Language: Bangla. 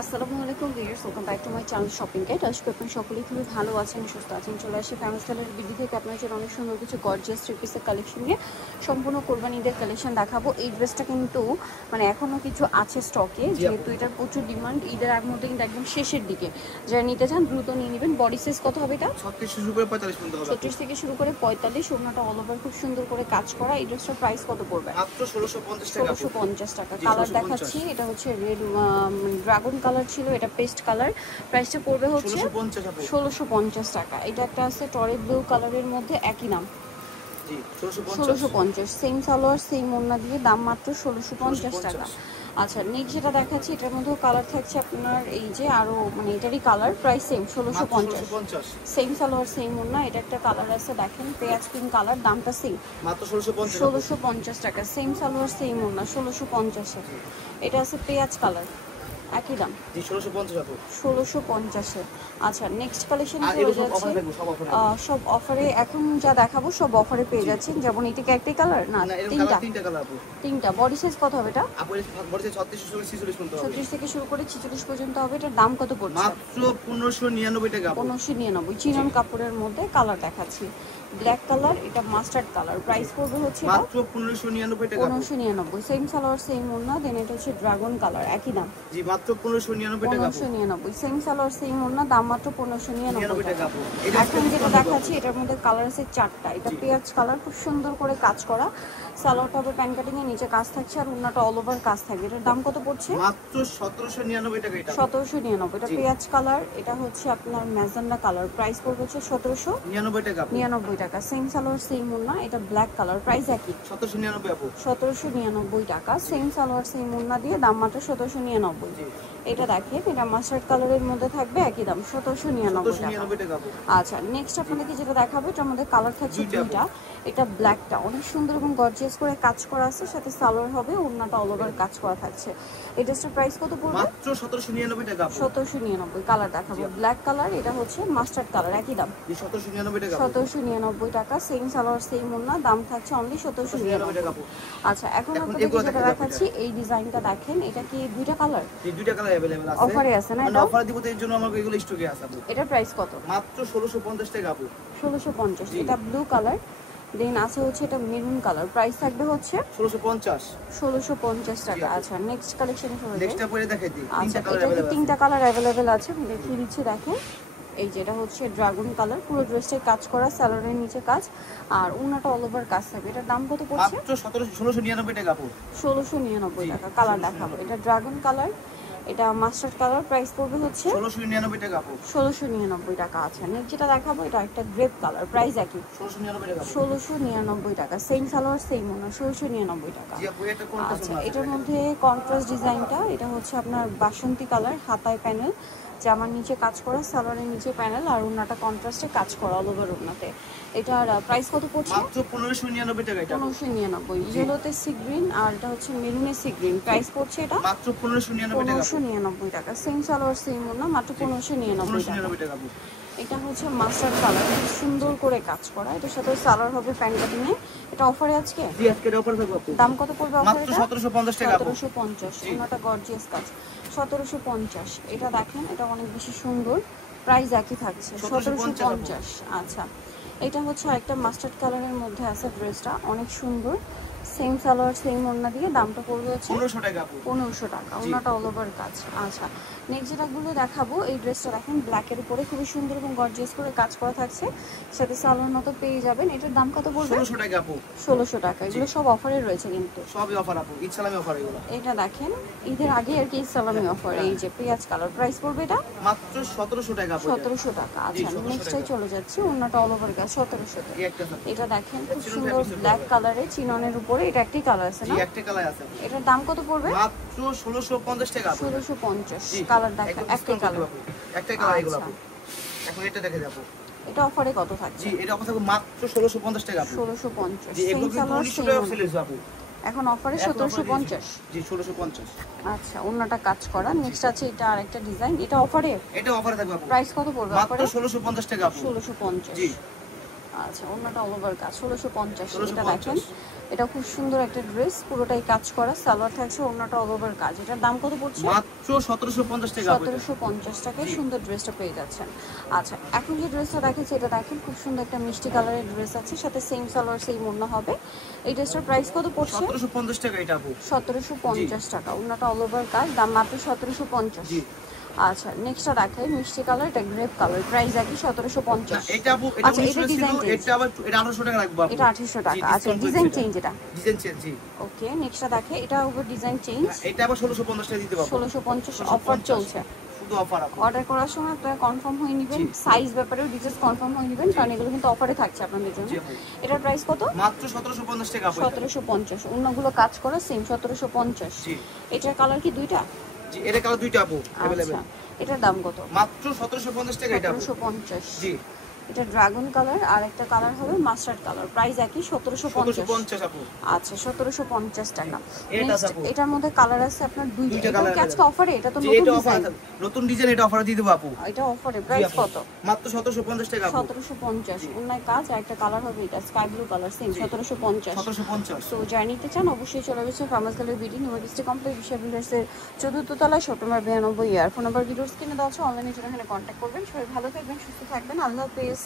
আসসালামু আলাইকুম viewers, welcome back to my channel shopping guide. আজকে আপনারা সকলেই খুবই ভালো আছেন, সুস্থ আছেন। চলে আসি ফেমাস কালারের বিডি থেকে আপনার জন্য অনেক সুন্দর কিছু গর্জিয়াস থ্রি পিসের কালেকশন নিয়ে সম্পূর্ণ কোরবানি ঈদের কালেকশন দেখাবো। এই ড্রেসটা কিন্তু এখনও কিছু আছে স্টকে, যেহেতু এটার প্রচুর ডিমান্ড। ঈদের আগ মধ্যে কিন্তু একদম শেষের দিকে যারা নিতে চান দ্রুত নিয়ে নেবেন। বডি সাইজ কত হবে এটা? 36 থেকে শুরু করে 45। ওড়নাটা অল ওভার খুব সুন্দর করে কাজ করা। এই ড্রেসটার প্রাইস কত পড়বে? মাত্র 1650 টাকা। কালার দেখাচ্ছি, এটা হচ্ছে রেড ড্রাগন কালার ছিল, এটা পেস্ট কালার। প্রাইসটা পড়বে হচ্ছে 1650 টাকা। এটা একটা আছে টরে ব্লু কালারের মধ্যে, একই নাম, 1650। সেম সালোয়ার সেম ওড়না দিয়ে দাম মাত্র 1650 টাকা। আচ্ছা, নেক্সট যেটা দেখাচ্ছি এটার মধ্যেও কালার থাকছে আপনার, এই যে আরো এটারই colour, price same 1650। Same salwar same ওড়না। এটা একটা কালার আছে দেখেন, পেঁয়াজ পিঙ্ক কালার, দামটা সেম মাত্র 1650 টাকা। সেম সালোয়ার সেম ওড়না 1650। এটা আছে পেঁয়াজ কালার, একই দাম 1650। আচ্ছা, নেক্সট কালেকশন চলে যাচ্ছে। সব অফারে, এখন যা দেখাবো সব অফারে পেয়ে যাচ্ছেন। যেমন এটা কি একটাই কালার? না, তিনটা। বডি সাইজ কত হবে এটা? 36 থেকে শুরু করে 46 পর্যন্ত হবে। এটার দাম কত পড়ছে? মাত্র 1599 টাকা। 1599। চিনন কাপড়ের মধ্যে কালার দেখাচ্ছি, ব্ল্যাক কালার, এটা মাস্টার্ড কালার। প্রাইস পড়বে হচ্ছে মাত্র 1599 টাকা। 1599। সেম সালোয়ার সেম ওড়না। দেন এটা হচ্ছে ড্রাগন কালার, একই দাম জি, মাত্র 1599 টাকা। 1599। সেম সালোয়ার সেম ওড়না, দাম মাত্র 1599 টাকা। এখন যেটা দেখাচ্ছি এটার মধ্যে কালার আছে চারটা। এটা পেঁয়াজ কালার, খুব সুন্দর করে কাজ করা। সালোয়ারটা হবে প্যান কাটিং এর, নিচে কাজ থাকছে, আর ওড়নাটা অল ওভার কাজ থাকবে। এটার দাম কত পড়ছে? মাত্র 1799 টাকা। এটা 1799। এটা পেঁয়াজ কালার, এটা হচ্ছে আপনার ম্যাজেন্ডা কালার। প্রাইস পড়বে হচ্ছে 1799 টাকা। 99 টাকা। সেম সালোয়ার সেম ওড়না। এটা ব্ল্যাক কালার, প্রাইস একই 1799 আপু। 1799 টাকা। সেম সালোয়ার সেম ওড়না দিয়ে দাম মাত্র 1799। এটা দেখেন, এটা মাস্টার্ড কালারের মধ্যে থাকবে, একই দাম 1799 টাকা। আচ্ছা, নেক্সট আপনাদেরকে যেটা দেখাবো এটার মধ্যে কালার থাকছে দুইটা। এটা ব্ল্যাকটা অনেক সুন্দর এবং গর্জিয়াস করে কাজ করা আছে, সাথে সালোয়ার হবে, ওড়নাটা অল ওভার কাজ করা থাকছে। এই ড্রেসটার প্রাইস কত পড়বে? মাত্র 1799 টাকা। 1799। কালার দেখাবো ব্ল্যাক কালার, এটা হচ্ছে মাস্টার্ড কালার, একই দাম 1799 টাকা। 1799 টাকা। সেম সালোয়ার সেম ওড়না, দাম থাকছে অনলি 1799 টাকা। আচ্ছা, এখন আপনাদেরকে যেটা দেখাচ্ছি এই ডিজাইনটা দেখেন। এটা কি দুইটা কালার? এই দুইটা কালার अवेलेबल আছে। অফারে আছে না? এটা অফার দিব, তো এর জন্য আমাকে এগুলো স্টকে আছে আপু। এটার প্রাইস কত? মাত্র 1650 টাকা আপু। 1650। এটা ব্লু কালার, দেন আছে হচ্ছে এটা মেরুন কালার। প্রাইস থাকবে হচ্ছে 1650 টাকা। আচ্ছা, নেক্সট কালেকশন চলে যাই। নেক্সটটা পরে দেখাই দিই। আচ্ছা, এটা তিনটা কালার अवेलेबल আছে, আমি দেখিয়ে দিচ্ছি দেখেন। এই যেটা হচ্ছে ড্রাগন কালার, পুরো ড্রেসটাই কাজ করা, সালোয়ারের নিচে কাজ, আর ওড়নাটা অল ওভার কাজ থাকবে। এটার দাম কত পড়ছে? মাত্র 1699 টাকা আপু। 1699 টাকা। কালার দেখাবো, এটা ড্রাগন কালার, এটা মাস্টার্ড কালার। প্রাইস পড়বে হচ্ছে 1699 টাকা আপু। 1699 টাকা। আচ্ছা, নেক্সট যেটা দেখাবো এটা একটা গ্রেপ কালার, প্রাইস একই 1699 টাকা। 1699 টাকা। সেম সালোয়ার সেম ওড়না, 1699 টাকা। জি আপু, এটা কোনটা? আচ্ছা, এটার মধ্যে কন্ট্রাস্ট ডিজাইনটা, এটা হচ্ছে আপনার বাসন্তী কালার, হাতায় প্যানেল, জামার নিচে কাজ করা, সালোয়ারের নিচে প্যানেল, আর ওড়নাটা কন্ট্রাস্টে কাজ করা অল ওভার ওড়নাতে। এটার প্রাইস কত পড়ছে? মাত্র 1599 টাকা। এটা 1599। ইয়েলোতে সি গ্রিন, আর এটা হচ্ছে মেরুনে সি গ্রিন। প্রাইস পড়ছে এটা মাত্র 1599 টাকা। 1599 টাকা। সেম সালোয়ার সেম ওড়না, মাত্র 1599 টাকা। টাকা। এটা হচ্ছে মাস্টার্ড কালার, সুন্দর করে কাজ করা। এটার সাথে সালোয়ার হবে প্যান কাটিং এ। এটা অফারে আজকে? জি, আজকে অফার থাকবে আপু। দাম কত পড়বে অফারে? মাত্র 1750 টাকা। 1750। ওনাটা গর্জিয়াস কাজ, 1750। এটা দেখেন, এটা অনেক বেশি সুন্দর। প্রাইস একই থাকছে 1750। আচ্ছা, এটা হচ্ছে আরেকটা মাস্টার্ড কালারের মধ্যে আছে, ড্রেসটা অনেক সুন্দর। সেম সালোয়ার সেম ওড়না দিয়ে দামটা পড়বে হচ্ছে 1500 টাকা আপু। 1500 টাকা। ওড়নাটা অল ওভার কাজ। আচ্ছা, নেক্সট যেটাগুলো দেখাবো, এই ড্রেসটা দেখেন ব্ল্যাকের উপরে খুবই সুন্দর এবং গর্জিয়াস করে কাজ করা থাকছে, সাথে সালোয়ার মতো পেয়ে যাবেন। এটার দাম কত পড়বে? 1600 টাকা আপু। 1600 টাকা। এগুলো সব অফারে রয়েছে কিন্তু, সবই অফার আপু, ঈদ সালামি অফার এগুলো। এটা দেখেন ঈদের আগে আর কি সালামি অফার। এই যে পেঁয়াজ কালার, প্রাইস পড়বে এটা মাত্র 1700 টাকা আপু। 1700 টাকা। আচ্ছা, নেক্সটটাই চলে যাচ্ছি। ওড়নাটা অল ওভার কাজ 1700 টাকা। এটা দেখেন খুব সুন্দর ব্ল্যাক কালারে চিননের উপরে, এটা একটি কালার আছে না? একটা কালার আছে। এটার দাম কত পড়বে? মাত্র 1650 টাকা। 1650। কালার দেখা, একটাই কালার, একটাই কালার এগুলো আপু। এখন এটা দেখে যাবো। এটা অফারে কত থাকছে? জি, এটা অফার থাকবে মাত্র 1650 টাকা আপু। 1650। জি, এগুলো কিন্তু 1900 টাকা সেল হচ্ছে আপু। এখন অফারে 1750। জি, 1650। আচ্ছা, ওন্নাটা কাজ করা। নেক্সট আছে এটা আরেকটা ডিজাইন, এটা অফারে? এটা অফারে থাকবে আপু। প্রাইস কত পড়বে মাত্র 1650 টাকা আপু। 1650। জি। আচ্ছা, ওড়নাটা অল ওভার কাজ 1650। এটা 1650 দেখেন, এটা খুব সুন্দর একটা ড্রেস, পুরোটাই কাজ করা, সালোয়ার থাকছে, ওড়নাটা অল ওভার কাজ। এটার দাম কত পড়ছে? মাত্র 1750 টাকা আপু। 1750 টাকায় সুন্দর ড্রেসটা পেয়ে যাচ্ছেন। আচ্ছা, এখন যে ড্রেসটা দেখাচ্ছি এটা দেখেন, খুব সুন্দর একটা মিষ্টি কালারের ড্রেস আছে, সাথে সেম সালোয়ার সেম ওড়না হবে। এই ড্রেসটার প্রাইস কত পড়ছে? 1750 টাকা এটা আপু। 1750 টাকা, ওড়নাটা অল ওভার কাজ, দাম মাত্র 1750। জি। আচ্ছা, নেক্সটটা দেখাই, মিষ্টি কালার, এটা গ্রেপ কালার, প্রাইস একই 1750। এটা আপু, এটা আচ্ছা, এটা 1900 ছিল, ডিজাইন চেঞ্জ, এটা আবার এটা 1800 টাকা রাখবো আপু। এটা 2800 টাকা। জি, আচ্ছা, discount ডিজাইন করেছি চেঞ্জ এটা। ডিজাইন চেঞ্জ, জি। ওকে, নেক্সটটা দেখে, এটা উপর ডিজাইন চেঞ্জ, এটা আবার 1650 টাকা দিতে পারবো। 1650 অফার চলছে। শুধু অফার আপু। অর্ডার করার সময় আপনারা কনফার্ম হয়ে নেবেন, সাইজ ব্যাপারেও ডিটেইলস কনফার্ম হয়ে নেবেন, কারণ এগুলো কিন্তু অফারে থাকছে আপনাদের জন্য। জি আপু। এটার প্রাইস কত? মাত্র 1750 টাকা আপু। 1750, অন্যগুলো কাজ করা সেম 1750। জি। এটার কালার কি দুইটা? জি, এটা কালার দুইটা আপু अवेलेबल। আচ্ছা, এটার দাম কত? মাত্র 1750 টাকা এটা আপু। 1750। জি। এটা ড্রাগন কালার, আর একটা কালার হবে মাস্টার্ড কালার, প্রাইস একই 1750। 1750 আপু। আচ্ছা, 1750 টাকা। এটা Next, আপু। এটার মধ্যে কালার আছে আপনার দুইটা। দুইটা এটা কালার কি আজকে অফারে? এটা তো জি, নতুন এটা অফার, ডিজাইন। নতুন ডিজাইন, এটা অফার দিয়ে দেব আপু। এটা অফারে, জি প্রাইস আপু। কত? মাত্র 1750 টাকা আপু। 1750। অন্যায় কাজ, আর একটা কালার হবে এটা sky blue colour, same 1750। 1750। So যারা নিতে চান অবশ্যই চলে আসবেন ফার্মাস গ্যালারি বিডি, নিউমার্কেস্টি কমপ্লেক্স, বিশাল বিল্ডার্সের 4th তলায়, সেপ্টেম্বর 92 ইয়ার। ফোন নাম্বার ভিডিওর স্ক্রিনে দেওয়া আছে, অনলাইনে জন্য এখানে কন্ট্যাক্ট করবেন। সবাই ভালো থাকবেন, সুস্থ থাকবেন, আল্লাহ হাফেজ।